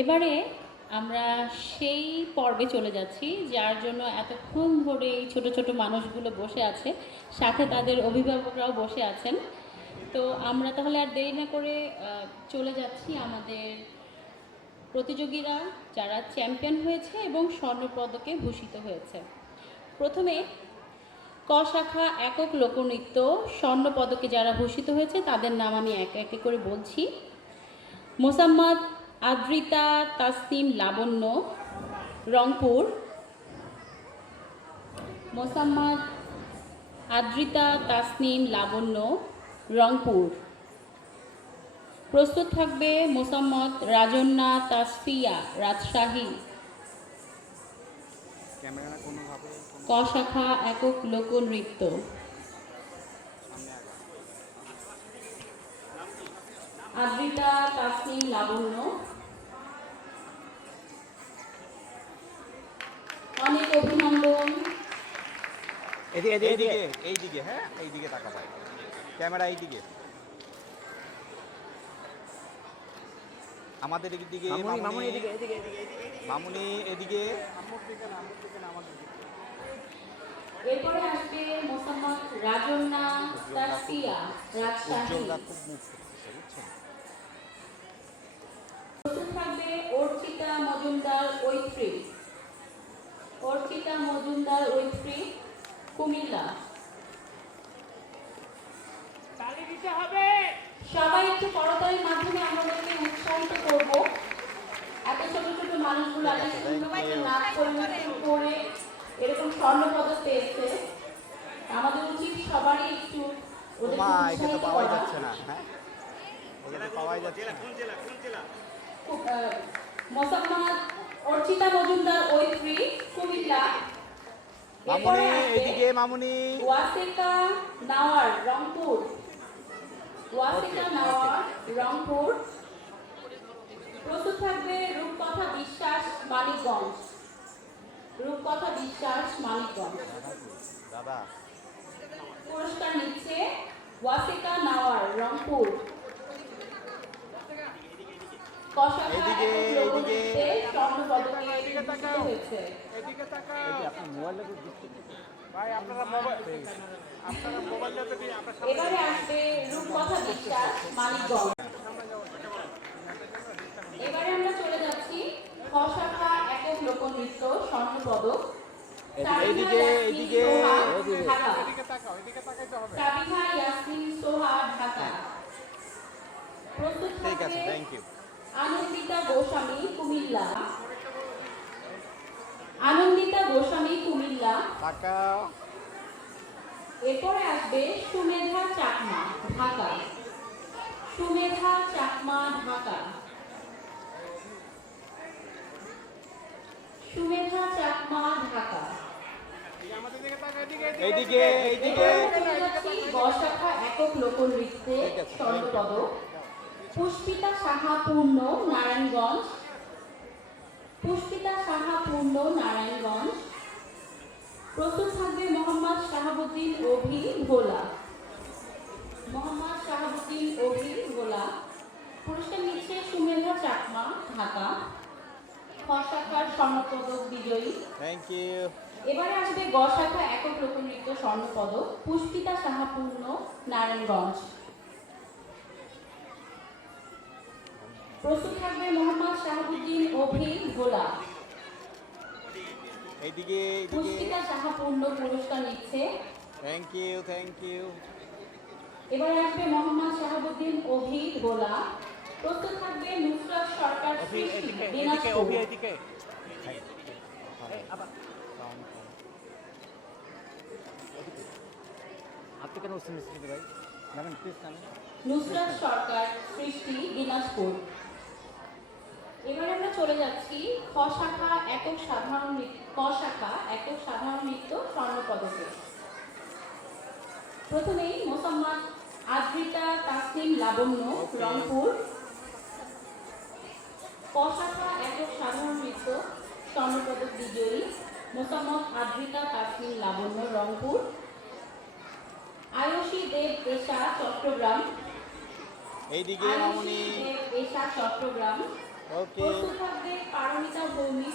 এবারে আমরা সেই পর্বে চলে যাচ্ছি যার জন্য এতক্ষণ ধরে এই ছোট ছোট মানুষগুলো বসে আছে, সাথে তাদের অভিভাবকরাও বসে আছেন। তো আমরা তাহলে আর দেরি না করে চলে যাচ্ছি আমাদের প্রতিযোগীরা যারা চ্যাম্পিয়ন হয়েছে এবং স্বর্ণপদকে ভূষিত হয়েছে। প্রথমে ক শাখা একক লোকনৃত্য স্বর্ণপদকে যারা ভূষিত হয়েছে তাদের নাম আমি একে একে করে বলছি। মোসাম্মদ আদ্রিতা তাসনিম লাবণ্য, রংপুর। মোসাম্মদ আদ্রিতা তাসনিম লাবণ্য, রংপুর। প্রস্তুত থাকবে মোসাম্মদ রাজন্না তাসফিয়া, রাজশাহী। ক শাখা একক লোকনৃত্য। আদ্রিতা তাসনিম লাবণ্য, অনেক অভিনন্দন। এইদিকে হ্যাঁ, এইদিকে তাকা ভাই, ক্যামেরা এইদিকে, আমাদের এদিকে, মামুনি এদিকে। এরপরে আসবে মোসাম্মদ রাজন্না তাসফিয়া, রাজশাহী। প্রস্তুত থাকবে অর্চিতা মজুমদার ঐত্রী, অর্চিতা মজুমদার ঐত্রী, কুমিল্লা। সবাই একটু করতালির মাধ্যমে আমাদেরকে উৎসাহিত করব। এত ছোট ছোট মানুষগুলো এত সুন্দর নাচ পরিবেশন করে এরকম স্বর্ণপদক পেয়েছে, আমাদের উচিত সবারই একটু ওদেরকে উৎসাহিত করা। মোসাম্মদ অর্চিতা মজুমদার ঐত্রী, কুমিল্লা। মামুনি এইদিকে, মামুনি। ওয়াসিকা নাওয়ার, রংপুর। ওয়াসিকা নাওয়ার, রংপুর। প্রস্তুত থাকবে রূপকথা বিশ্বাস, মানিকগঞ্জ। রূপকথা বিশ্বাস, মানিকগঞ্জ। পুরস্কার নিচ্ছে ওয়াসিকা নাওয়ার, রংপুর। এবারে আসবে রূপকথা বিশ্বাস, মানিকগঞ্জ। এবারে আমরা চলে যাচ্ছি খ শাখা একক লোকনৃত্য স্বর্ণপদক। সাবিহা ইয়াসমিন সোহা, ঢাকা। প্রস্তুত থাকবে আনন্দিতা গোস্বামী, কুমিল্লা। আনন্দিতা গোস্বামী, কুমিল্লা। এরপরে আসবে সুমেধা চাকমা, ঢাকা। সুমেধা চাকমা, ঢাকা। সুমেধা চাকমা, ঢাকা। এইদিকে, এইদিকে। গ শাখা একক লোকনৃত্যে স্বর্ণপদক পুষ্পিতা সাহা, পূর্ণ, নারায়ণগঞ্জ। পুষ্পিতা সাহা, পূর্ণ, নারায়ণগঞ্জ। প্রস্তুত থাকবে মোহাম্মদ শাহাবুদ্দিন অভি, ভোলা। মোহাম্মদ শাহাবুদ্দিন অভি, ভোলা। পুরস্কার নিচ্ছে সুমেধা চাকমা, ঢাকা। খ শাখার স্বর্ণপদক বিজয়ী। Thank you. এবারে আসবে গ শাখা একক লোকনৃত্য স্বর্ণপদক পুষ্পিতা সাহা, পূর্ণ, নারায়ণগঞ্জ। প্রস্তুত থাকবে মোহাম্মদ শাহাবুদ্দিন অভি, ভোলা। এইদিকে, পুষ্পিতা সাহা, পূর্ণ পুরস্কার নিচ্ছে। Thank you, thank you. এবারে আসবে মোহাম্মদ শাহাবুদ্দিন অভি, ভোলা। প্রস্তুত থাকবে নুসরাত সরকার, দিনাজপুর। নুসরাত সরকার, সৃষ্টি, দিনাজপুর। এবারে আমরা চলে যাচ্ছি খ শাখা একক সাধারণ নৃত্য স্বর্ণপদকে। প্রথমেই মোসাম্মদ আদ্রিতা তাসনিম লাবণ্য, রংপুর। ক শাখা একক সাধারণ নৃত্য স্বর্ণপদক বিজয়ী মোসাম্মদ আদ্রিতা তাসনিম লাবণ্য, রংপুর। আয়ুষী দেব এশা, চট্টগ্রাম। এইদিকে মামুনি। এশা, চট্টগ্রাম। ওকে প্রস্তুত থাকবে পারমিতা ভৌমিক,